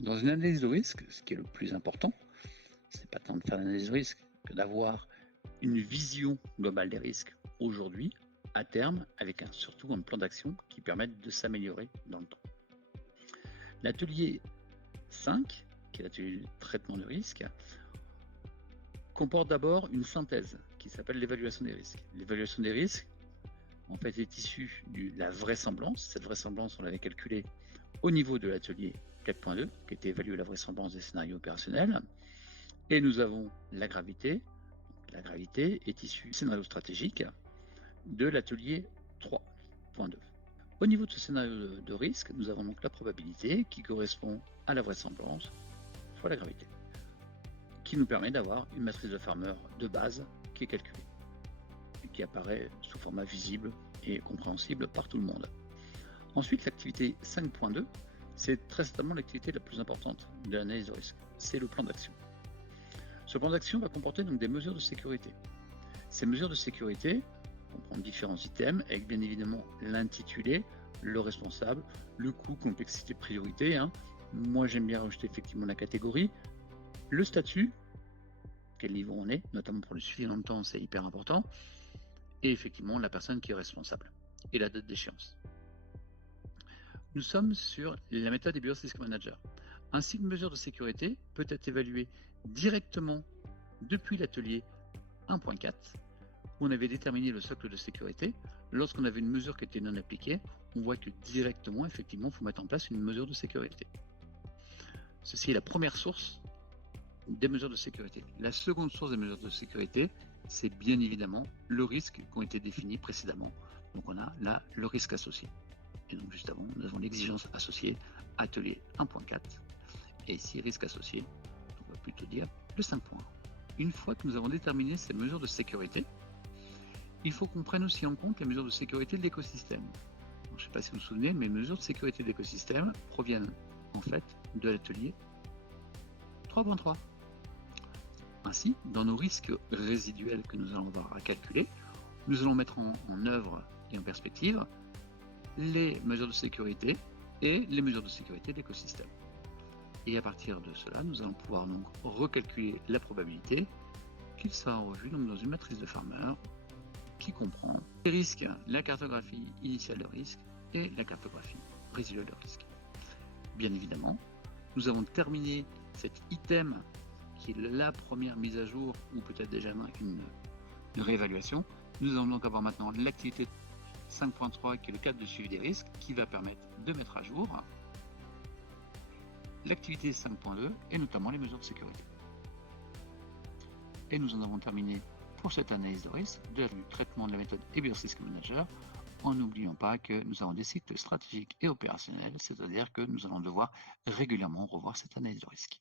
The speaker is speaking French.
Dans une analyse de risque, ce qui est le plus important, c'est pas tant de faire l'analyse de risque que d'avoir une vision globale des risques aujourd'hui, à terme, avec surtout un plan d'action qui permette de s'améliorer dans le temps. L'atelier 5, qui est l'atelier de traitement de risque, comporte d'abord une synthèse qui s'appelle l'évaluation des risques. L'évaluation des risques, en fait, est issue de la vraisemblance. Cette vraisemblance, on l'avait calculée au niveau de l'atelier 4.2, qui était évaluer la vraisemblance des scénarios opérationnels. Et nous avons la gravité. La gravité est issue du scénario stratégique de l'atelier 3.2. Au niveau de ce scénario de risque, nous avons donc la probabilité qui correspond à la vraisemblance fois la gravité, qui nous permet d'avoir une matrice de Farmer de base qui est calculée et qui apparaît sous format visible et compréhensible par tout le monde. Ensuite, l'activité 5.2, c'est très certainement l'activité la plus importante de l'analyse de risque. C'est le plan d'action. Ce plan d'action va comporter donc des mesures de sécurité. Ces mesures de sécurité comprennent différents items avec bien évidemment l'intitulé, le responsable, le coût, complexité, priorité. Moi, j'aime bien rajouter effectivement la catégorie, le statut, quel niveau on est, notamment pour le suivi dans le temps, c'est hyper important, et effectivement la personne qui est responsable et la date d'échéance. Nous sommes sur la méthode des Risk Manager. Ainsi, une mesure de sécurité peut être évaluée directement depuis l'atelier 1.4, où on avait déterminé le socle de sécurité. Lorsqu'on avait une mesure qui était non appliquée, on voit que directement, effectivement, il faut mettre en place une mesure de sécurité. Ceci est la première source des mesures de sécurité. La seconde source des mesures de sécurité, c'est bien évidemment le risque qui a été défini précédemment. Donc on a là le risque associé. Et donc juste avant, nous avons l'exigence associée, atelier 1.4. Et ici, risque associé, on va plutôt dire le 5.1. Une fois que nous avons déterminé ces mesures de sécurité, il faut qu'on prenne aussi en compte les mesures de sécurité de l'écosystème. Je ne sais pas si vous vous souvenez, mais les mesures de sécurité de l'écosystème proviennent en fait de l'atelier 3.3. Ainsi, dans nos risques résiduels que nous allons avoir à calculer, nous allons mettre en œuvre et en perspective les mesures de sécurité et les mesures de sécurité de l'écosystème. Et à partir de cela, nous allons pouvoir donc recalculer la probabilité qu'il soit revu donc dans une matrice de Farmer qui comprend les risques, la cartographie initiale de risque et la cartographie résiduelle de risque. Bien évidemment, nous avons terminé cet item qui est la première mise à jour ou peut-être déjà une réévaluation. Nous allons donc avoir maintenant l'activité 5.3 qui est le cadre de suivi des risques qui va permettre de mettre à jour l'activité 5.2 et notamment les mesures de sécurité. Et nous en avons terminé pour cette analyse de risque du traitement de la méthode Risk Manager, en n'oubliant pas que nous avons des cycles stratégiques et opérationnels, c'est-à-dire que nous allons devoir régulièrement revoir cette analyse de risque.